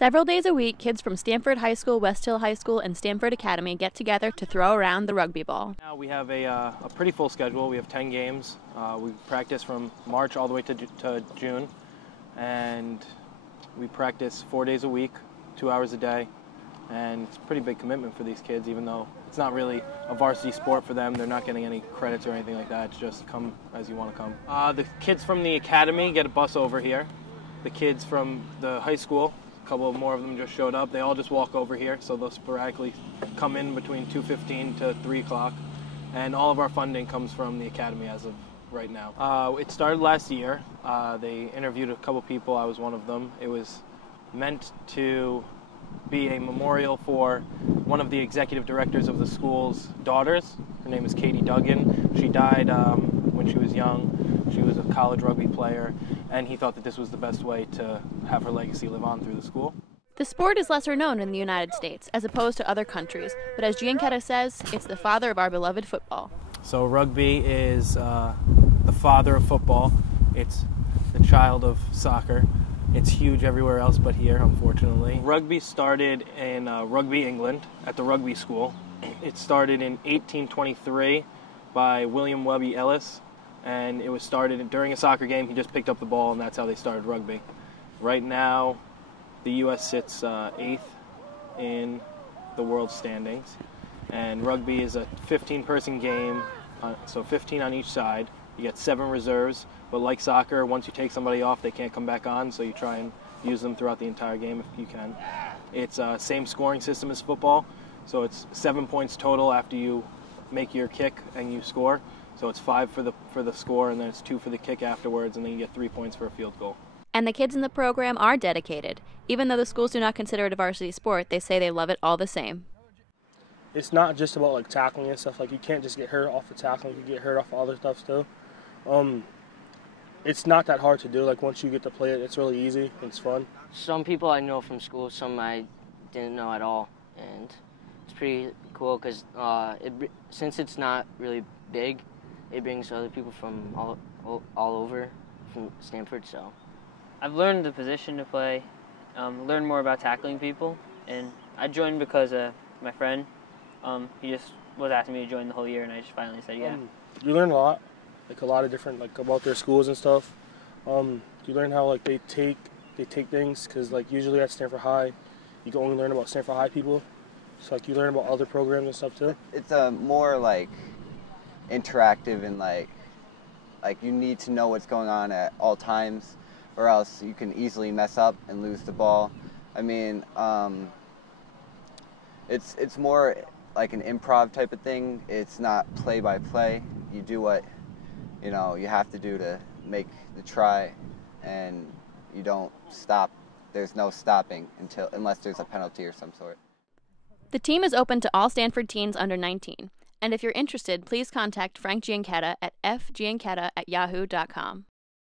Several days a week, kids from Stanford High School, West Hill High School, and Stanford Academy get together to throw around the rugby ball. Now we have a pretty full schedule. We have 10 games. We practice from March all the way to June, and we practice 4 days a week, 2 hours a day, and it's a pretty big commitment for these kids, even though it's not really a varsity sport for them. They're not getting any credits or anything like that. It's just come as you want to come. The kids from the academy get a bus over here. The kids from the high school, a couple more of them just showed up. They all just walk over here, so they'll sporadically come in between 2:15 to 3 o'clock. And all of our funding comes from the academy as of right now. It started last year. They interviewed a couple people. I was one of them. It was meant to be a memorial for one of the executive directors of the school's daughters. Her name is Katie Duggan. She died when she was young. She was a college rugby player, and he thought that this was the best way to have her legacy live on through the school. The sport is lesser known in the United States as opposed to other countries, but as Gianchetta says, it's the father of our beloved football. So rugby is the father of football. It's the child of soccer. It's huge everywhere else but here, unfortunately. Rugby started in Rugby, England, at the rugby school. It started in 1823 by William Webby Ellis, and it was started during a soccer game. He just picked up the ball, and that's how they started rugby. Right now, the U.S. sits 8th in the world standings, and rugby is a 15-person game, so 15 on each side. You get 7 reserves, but like soccer, once you take somebody off, they can't come back on, so you try and use them throughout the entire game if you can. It's same scoring system as football, so it's 7 points total after you make your kick and you score. So it's 5 for the score, and then it's 2 for the kick afterwards, and then you get 3 points for a field goal. And the kids in the program are dedicated. Even though the schools do not consider it a varsity sport, they say they love it all the same. It's not just about like tackling and stuff. Like you can't just get hurt off the tackling. You can get hurt off other stuff too. It's not that hard to do. Like once you get to play it, it's really easy. It's fun. Some people I know from school, some I didn't know at all, and it's pretty cool because since it's not really big, it brings other people from all over from Stanford. So I've learned the position to play, learned more about tackling people, and I joined because my friend, he just was asking me to join the whole year, and I just finally said yeah. You learn a lot. Like a lot of different, like about their schools and stuff. You learn how like they take things, because like usually at Stanford High, you can only learn about Stanford High people. So like you learn about other programs and stuff too. It's more like interactive, and like you need to know what's going on at all times, or else you can easily mess up and lose the ball. I mean, it's more like an improv type of thing. It's not play by play. You do what you have to do to make the try, and you don't stop. There's no stopping unless there's a penalty or some sort. The team is open to all Stanford teens under 19, and if you're interested, please contact Frank Gianchetta at fgianchetta@yahoo.com.